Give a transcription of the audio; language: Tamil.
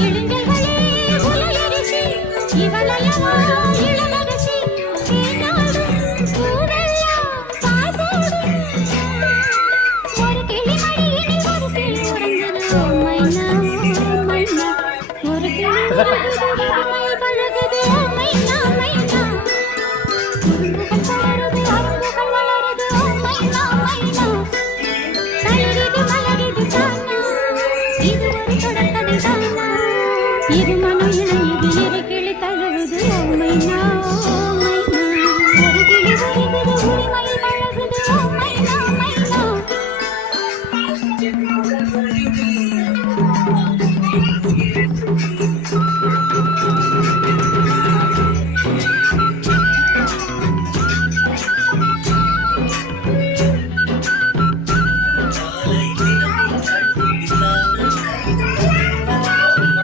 இளைஞர்களே உலையரிசி இவளல்லவா இளமரசி தேனாடும் பூவெல்லாம் பால் போடும் ஒரு கிளி மடியினில் ஒரு கிளி உறங்குது ஓ மைனா ஒரு கிளி உறங்குது பழகுது ஓ மைனா குறும்புகள் பலருது அரும்புகள் வளருது ஓ மைனா தளிரிது மலரிது தானா இது ஒரு தொடர்கதை தானா இது மனம்